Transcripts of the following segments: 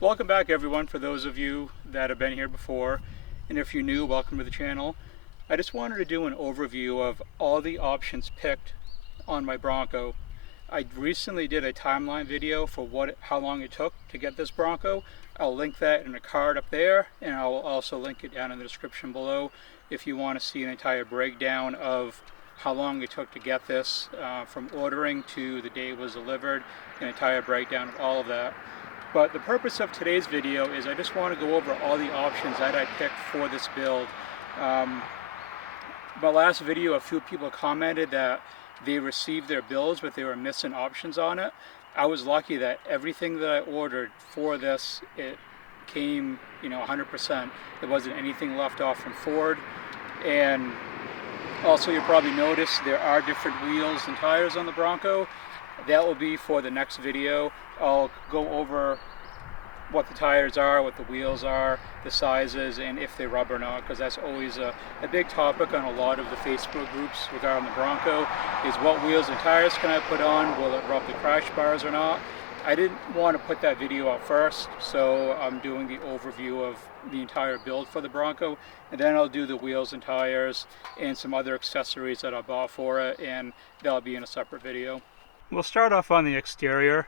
Welcome back everyone, for those of you that have been here before, and if you're new, welcome to the channel. I just wanted to do an overview of all the options picked on my Bronco. I recently did a timeline video for how long it took to get this Bronco. I'll link that in a card up there, and I'll also link it down in the description below if you want to see an entire breakdown of how long it took to get this, from ordering to the day it was delivered, an entire breakdown of all of that. But the purpose of today's video is I just want to go over all the options that I picked for this build. My last video, a few people commented that they received their builds but they were missing options on it. I was lucky that everything that I ordered for this, it came 100%. There wasn't anything left off from Ford. And also, you'll probably notice there are different wheels and tires on the Bronco. That will be for the next video. I'll go over what the tires are, what the wheels are, the sizes, and if they rub or not, because that's always a big topic on a lot of the Facebook groups regarding the Bronco, is what wheels and tires can I put on, will it rub the crash bars or not. I didn't want to put that video out first, so I'm doing the overview of the entire build for the Bronco, and then I'll do the wheels and tires and some other accessories that I bought for it, and that'll be in a separate video. We'll start off on the exterior.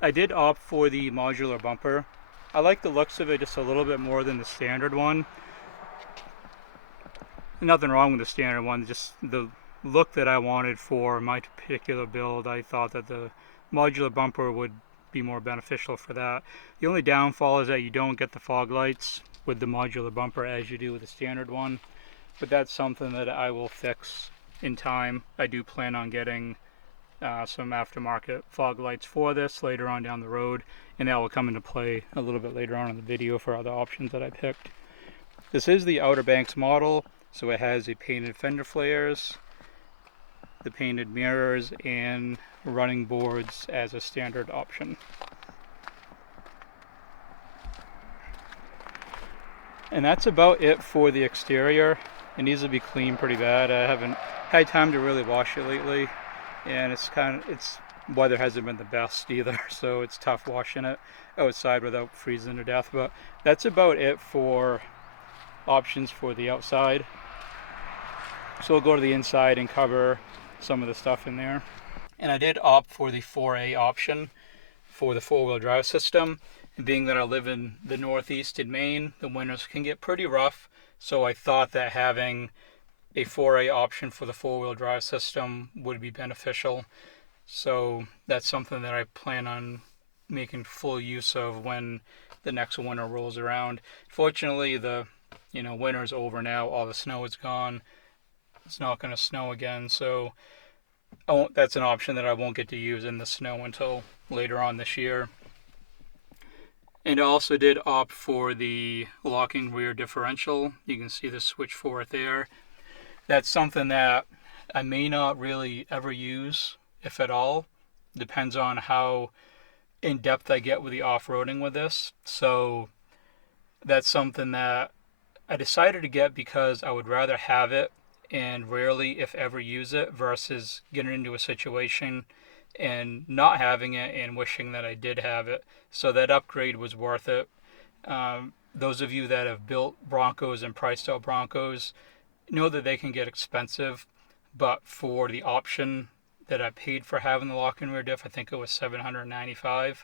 I did opt for the modular bumper. I like the looks of it just a little bit more than the standard one. Nothing wrong with the standard one, just the look that I wanted for my particular build. I thought that the modular bumper would be more beneficial for that. The only downfall is that you don't get the fog lights with the modular bumper as you do with the standard one, but that's something that I will fix in time. I do plan on getting some aftermarket fog lights for this later on down the road, and that will come into play a little bit later on in the video for other options that I picked. This is the Outer Banks model, so it has the painted fender flares, the painted mirrors, and running boards as a standard option. And that's about it for the exterior. It needs to be cleaned pretty bad. I haven't had time to really wash it lately, and its weather hasn't been the best either, so it's tough washing it outside without freezing to death. But that's about it for options for the outside. So we'll go to the inside and cover some of the stuff in there. And I did opt for the 4A option for the four-wheel drive system. And being that I live in the Northeast in Maine, the winters can get pretty rough, so I thought that having a 4A option for the four-wheel drive system would be beneficial. So that's something that I plan on making full use of when the next winter rolls around. Fortunately, the winter's over now. All the snow is gone. It's not going to snow again, so that's an option that I won't get to use in the snow until later on this year. And I also did opt for the locking rear differential. You can see the switch for it there. That's something that I may not really ever use, if at all. Depends on how in depth I get with the off-roading with this. So that's something that I decided to get because I would rather have it and rarely, if ever, use it versus getting into a situation and not having it and wishing that I did have it. So that upgrade was worth it. Those of you that have built Broncos and priced out Broncos know that they can get expensive, but for the option that I paid for having the lock-in rear diff, I think it was $795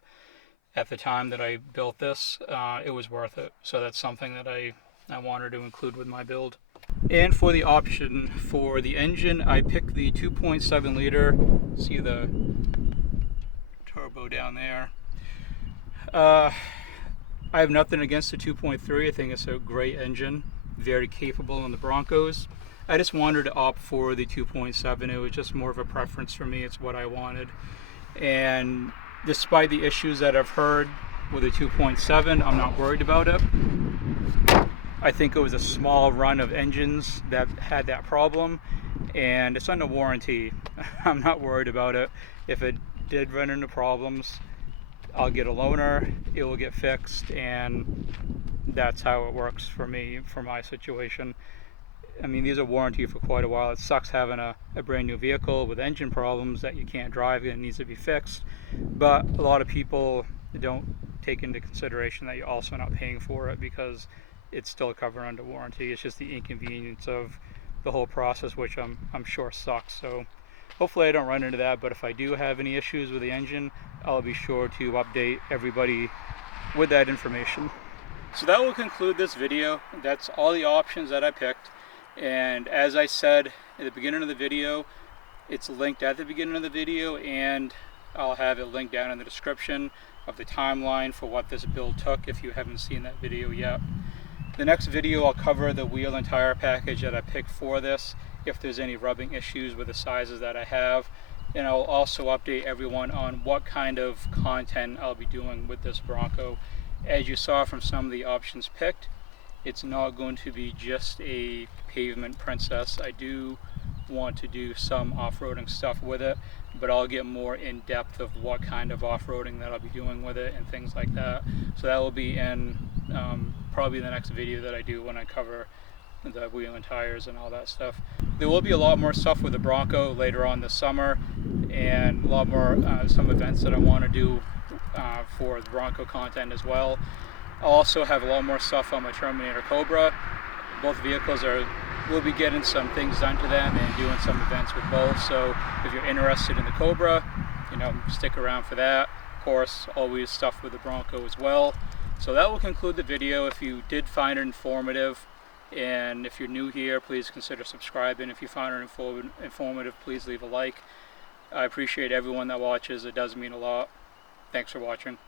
at the time that I built this, it was worth it. So that's something that I wanted to include with my build. And for the option for the engine, I picked the 2.7 liter. See the turbo down there. I have nothing against the 2.3. I think it's a great engine, very capable on the Broncos. I just wanted to opt for the 2.7. It was just more of a preference for me. It's what I wanted. And despite the issues that I've heard with the 2.7, I'm not worried about it. I think it was a small run of engines that had that problem, and it's under warranty. I'm not worried about it. If it did run into problems, I'll get a loaner, it will get fixed, and that's how it works for me, for my situation. I mean, these are warranted for quite a while. It sucks having a brand new vehicle with engine problems that you can't drive and it needs to be fixed. But a lot of people don't take into consideration that you're also not paying for it because it's still covered under warranty. It's just the inconvenience of the whole process, which I'm sure sucks. So hopefully I don't run into that, but if I do have any issues with the engine, I'll be sure to update everybody with that information. So that will conclude this video. That's all the options that I picked. And as I said at the beginning of the video, it's linked at the beginning of the video, and I'll have it linked down in the description of the timeline for what this build took if you haven't seen that video yet. The next video I'll cover the wheel and tire package that I picked for this, if there's any rubbing issues with the sizes that I have, and I'll also update everyone on what kind of content I'll be doing with this Bronco. As you saw from some of the options picked, it's not going to be just a pavement princess. I do want to do some off-roading stuff with it, but I'll get more in depth of what kind of off-roading that I'll be doing with it and things like that. So that will be in probably the next video that I do when I cover the wheel and tires and all that stuff. There will be a lot more stuff with the Bronco later on this summer, and a lot more some events that I want to do for the Bronco content as well. I'll also have a lot more stuff on my Terminator Cobra. Both vehicles we'll be getting some things done to them and doing some events with both. So if you're interested in the Cobra, stick around for that. Of course, always stuff with the Bronco as well. So that will conclude the video. If you did find it informative, and if you're new here, please consider subscribing. If you found it informative, please leave a like. I appreciate everyone that watches. It does mean a lot. Thanks for watching.